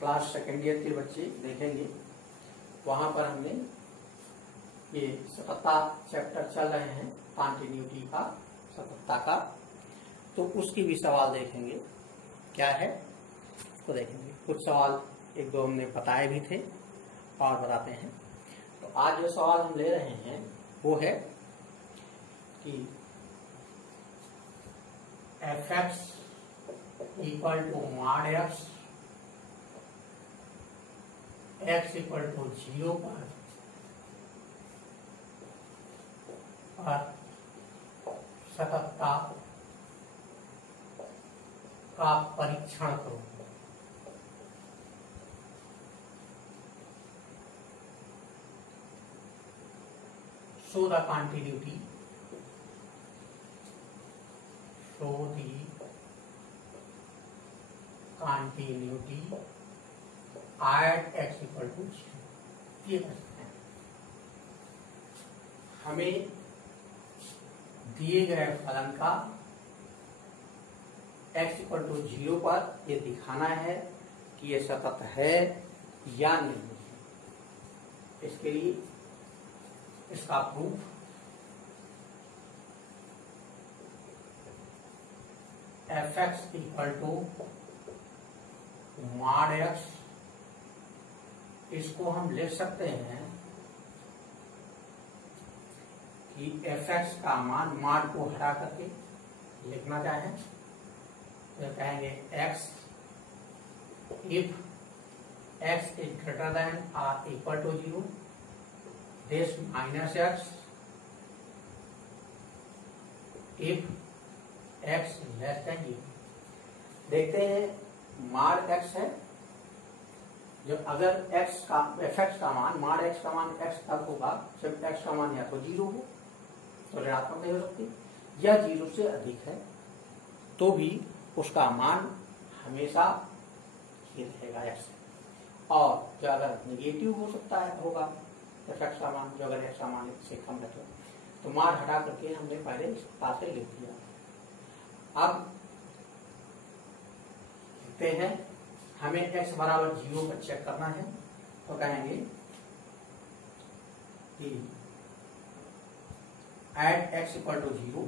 Class second year के बच्चे देखेंगे, वहां पर हमने ये सततता चैप्टर चल रहे हैं, कॉन्टिन्यूटी का, सततता का, तो उसकी भी सवाल देखेंगे। क्या है तो देखेंगे, कुछ सवाल एक दो हमने बताए भी थे और बताते हैं। तो आज जो सवाल हम ले रहे हैं वो है कि fx equal to mod x equal to 0 पर सततता का परीक्षण करो। Show the continuity, show the continuity at x equal to 0। ये करते हैं। हमें दिए गए फलन का x इक्वल टू 0 पर ये दिखाना है कि ये सतत है या नहीं। इसके लिए इसका proof fx equal to mod x, इसको हम लिख सकते हैं कि fx का मान मॉड को हटा करके लिखना चाहें तो कहेंगे x if x is greater than or equal to 0, this minus x if x less than 0। देखते हैं मॉड x है, जो अगर x का fx का मान मॉड x का मान x तक होगा जब x का मान या तो 0 हो तो ऋणात्मक नहीं हो सकती, या 0 से अधिक है तो भी उसका मान हमेशा ये रहेगा x। और जो अगर निगेटिव हो सकता है होगा fx का मान, जो अगर x का मान से कम है तो मान हटा करके हमने पहले इस पास से लिख दिया। अब देखते हैं हमें x बराबर 0 पर चेक करना है तो कहेंगे कि at x equal to 0,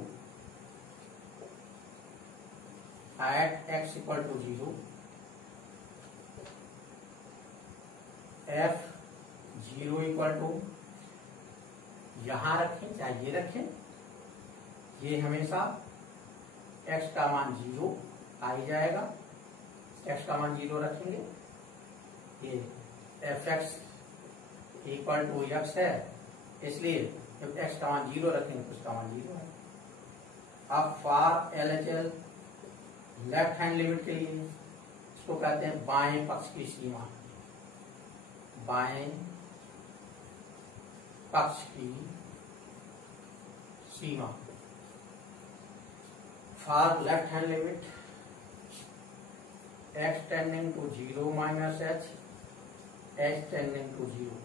at x equal to 0 f 0 equal to, यहां रखें चाहे ये रखें, ये हमेशा x का मान 0 आ ही जाएगा। x का मान 0 रखेंगे, ये fx इक्वल टू x है, इसलिए जब x का मान 0 रखेंगे तो उसका मान 0 है। अब for LHL left hand limit के लिए इसको कहते हैं बाएं पक्ष की सीमा, बाएं पक्ष की सीमा। For left hand limit x tending to 0 minus h, h tending to 0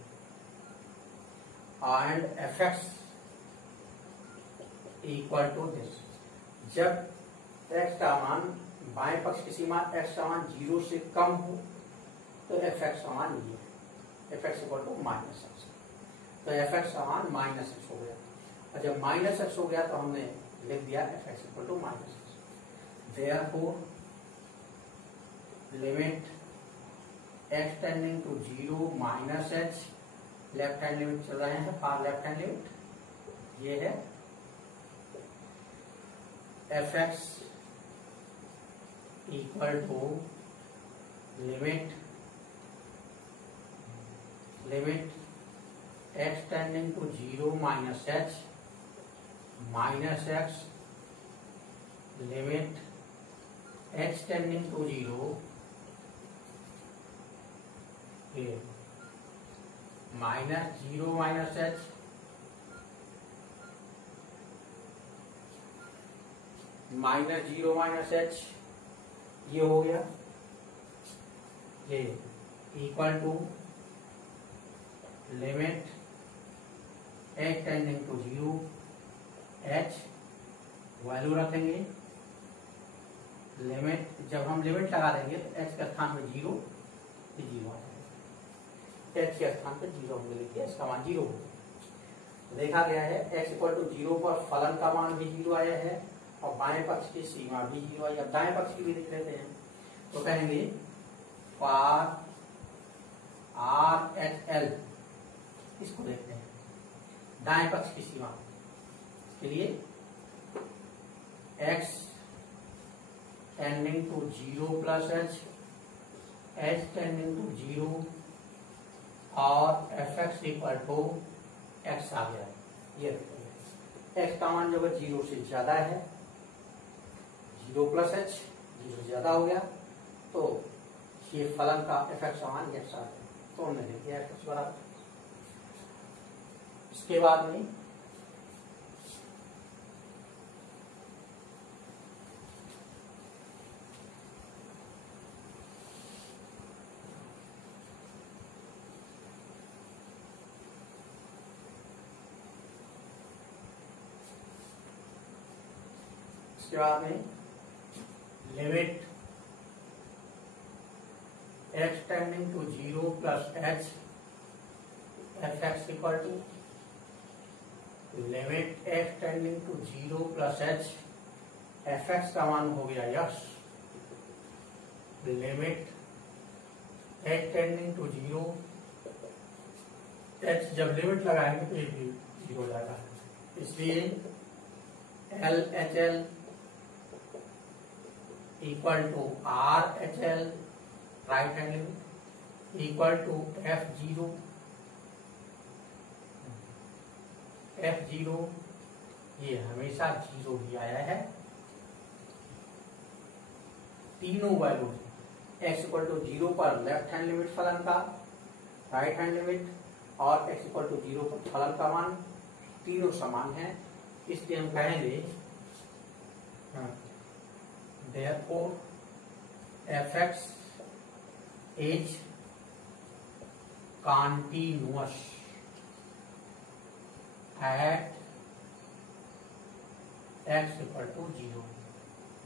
and fx equal to this. जब x का मान बाएं पक्ष की सीमा x का मान 0 से कम हो तो fx का मान ये है, fx equal to minus x, तो fx का मान माइनस x हो गया। और जब माइनस x हो गया तो हमने लिख दिया fx equal to minus x। Therefore limit x tending to 0 minus h, left hand limit चल रहे हैं, फॉर लेफ्ट हैंड लिमिट ये है fx equal to limit x tending to 0 minus h minus x, limit x tending to 0 minus 0 minus h minus 0 minus h, ये हो गया, ये equal to limit x tending to 0 h, value रखेंगे, limit जब हम limit लगा देंगे तो x के स्थान पर 0 ये जीरो आ जाएगा, एच के स्थान पर जीरो हमने लिखिए, इसका मान जीरो हो। देखा गया है x इक्वल टू जीरो पर फलन का मान भी जीरो आया है और बाएं पक्ष की सीमा भी जीरो आई। अब दाएं पक्ष की भी लिख लेते हैं, तो कहेंगे फॉर आर एच एल, इसको देखते हैं दाएं पक्ष की सीमा के लिए x tending to zero plus h tending to zero और f x equal to x आ गया। ये एक्स का मान जो है जीरो से ज्यादा है, जीरो प्लस एच, जीरो से ज्यादा हो गया, तो ये फलन का एफ एक्स का मान एक्स आ गया, तो हमने लिख दिया एक्स बराबर। इसके बाद में limit x tending to zero plus h f x equal to limit x tending to zero plus h f x का मान हो गया yes, limit x tending to zero, h जब लिमिट लगाएंगे तो ये भी जीरो हो जाएगा, इसलिए L H L equal to R H L right hand limit equal to f zero, f zero ये हमेशा जीरो ही आया है, तीनों value x equal to zero पर लेफ्ट हैंड लिमिट फलन का, राइट हैंड लिमिट और एक्स इक्वल टू जीरो पर फलन का मान तीनों समान है, इसलिए हम कहेंगे therefore fx is continuous at x equal to zero.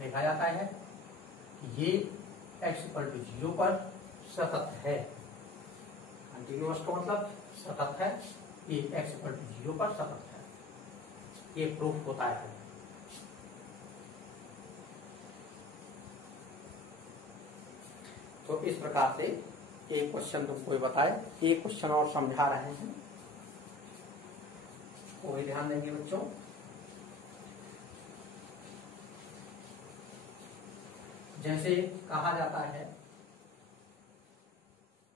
देखा जाता है ये x इक्वल टू जीरो पर सतत है, कंटिन्यूअस का मतलब सतत है, ये x इक्वल टू जीरो पर सतत है, ये प्रूफ होता है। तो इस प्रकार से एक क्वेश्चन तुमको बताए, एक क्वेश्चन और समझा रहे हैं, कोई ध्यान देंगे बच्चों। जैसे कहा जाता है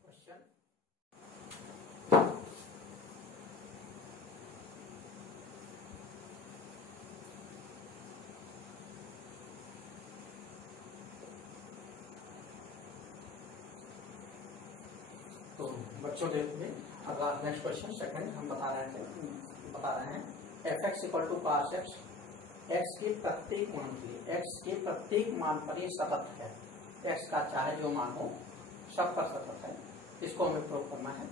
क्वेश्चन तो बच्चों देखिए अगला नेक्स्ट क्वेश्चन सेकंड हम बता रहे हैं f x equal to cos x, x के प्रत्येक मान के लिए, एक्स के प्रत्येक मान पर ये सतत है, एक्स का चाहे जो मान हो सब पर सतत है, इसको हमें प्रूव करना है।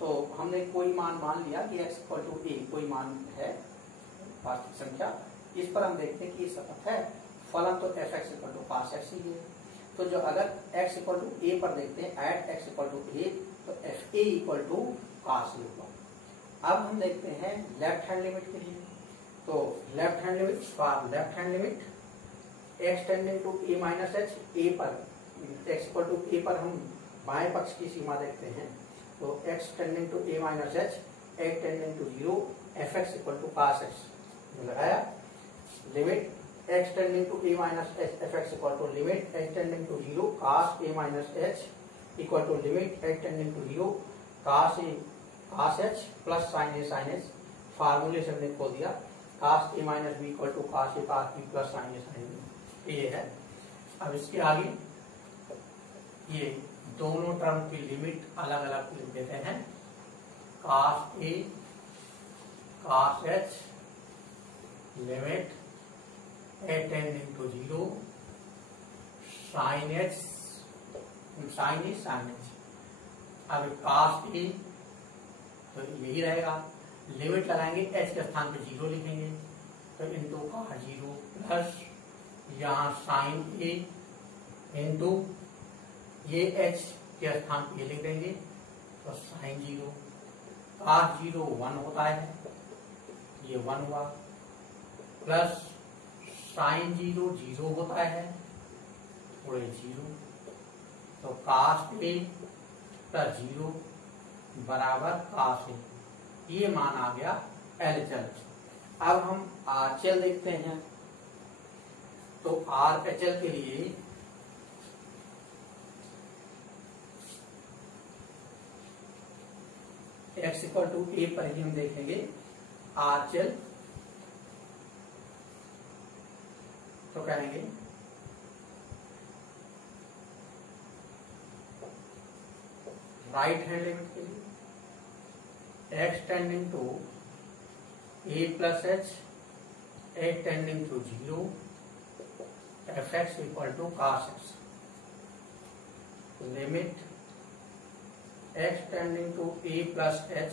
तो हमने कोई मान लिया कि एक्स इक्वल टू ए कोई मान है वास्तविक संख्या, इस पर हम देखते हैं कि ये सतत है, फलन तो f x equal to cos x ही है। तो जो अगर x इक्वल टू ए पर देखते हैं at x equal to a, तो f a equal to cos a होगा। अब हम देखते हैं लेफ्ट हैंड लिमिट के लिए, तो left hand limit for left hand limit x tending to a minus h, a पर x इक्वल टू ए पर हम बाएं पक्ष की सीमा देखते हैं, तो x tending to a minus h, x tending to zero, f x equal to cos x लगाया, limit x tending to a minus h f x equal to limit x tending to zero cos a minus h equal to limit x tending to zero cos a cos h plus sin a sin h, फार्मूले से हमने खोल दिया cos a minus b equal to cos a cos b plus sin a sin b, ये है। अब इसके आगे ये दोनों टर्म की लिमिट अलग अलग लिख देते हैं, cos a cos h limit a tending to zero sin h sin a sin h। अब cos a तो यही रहेगा, लिमिट लगाएंगे h के स्थान पे जीरो लिखेंगे, तो इंटू का जीरो प्लस यहाँ sin a इंटू ये h के स्थान पे लिख देंगे तो साइन 0, cos 0 1 होता है, ये 1 हुआ, प्लस साइन 0 0 होता है, थोड़े 0, तो cos A प्लस 0 बराबर cos A, ये मान आ गया LHL। अब हम RHL देखते हैं। तो RHL के लिए x इक्वल टू ए पर ही हम देखेंगे RHL, तो कहेंगे राइट हैंड लिमिट के लिए x tending to a plus h, a tending to 0, fx equal to cos x, limit x tending to a plus h,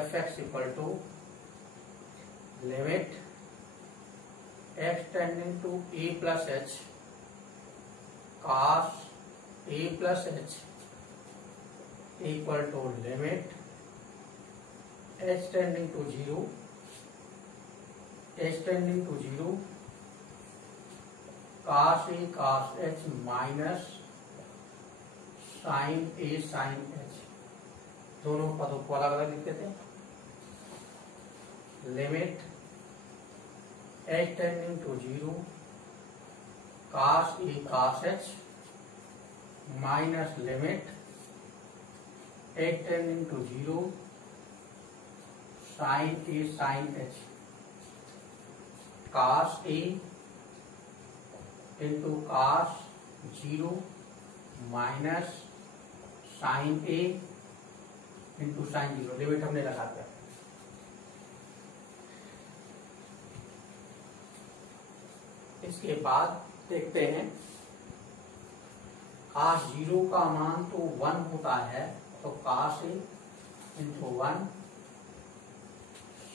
fx equal to limit x tending to a plus h, cos a plus h equal to limit h tending to 0, h tending to 0, cos A cos h minus sine A sine h, दोनों पदों को अलग अलग लिखते थे। Limit h tending to 0, cos A cos h minus limit h tending to 0, sine A sine h, cos A into cos 0 minus sine A into sine 0, limit हमने लगा दिया। इसके बाद देखते हैं cos 0 का मान तो 1 होता है, तो cos A into 1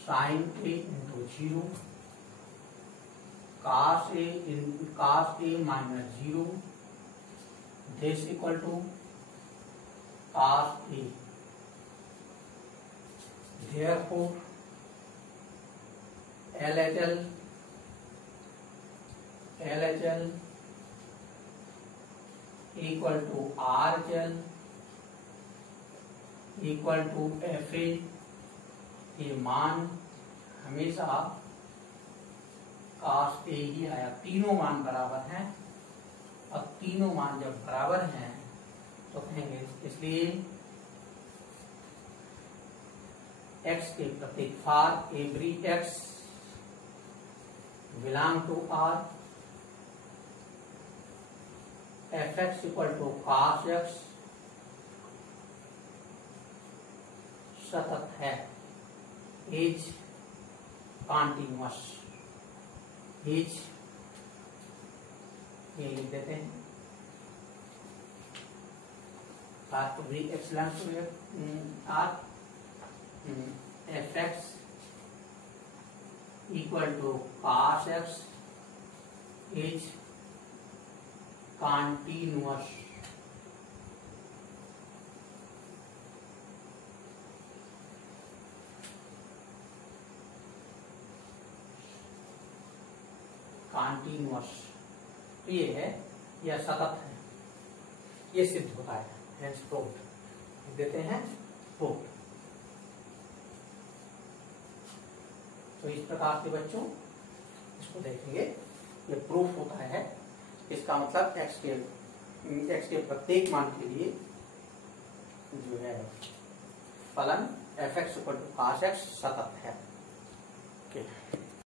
sine A into 0, cos A minus 0, this equal to cos A। Therefore LHL equal to RHL equal to FA, ये मान हमेशा cos A ही आया। तीनों मान बराबर हैं, और तीनों मान जब बराबर हैं तो कहेंगे, इसलिए x के प्रत्येक for every x belong to R, fx equal to cos x सतत है, इज कॉन्टिन्यूअस, इज ये लिख देते हैं fx equal to cos x is continuous. Continuous ये है या सतत है, ये सिद्ध होता है, हेंस प्रूव्ड देते हैं प्रूव्ड। तो इस प्रकार से बच्चों इसको देखेंगे, ये प्रूफ होता है। इसका मतलब x के प्रत्येक मान के लिए जो है फलन fx equal to cos x सतत है।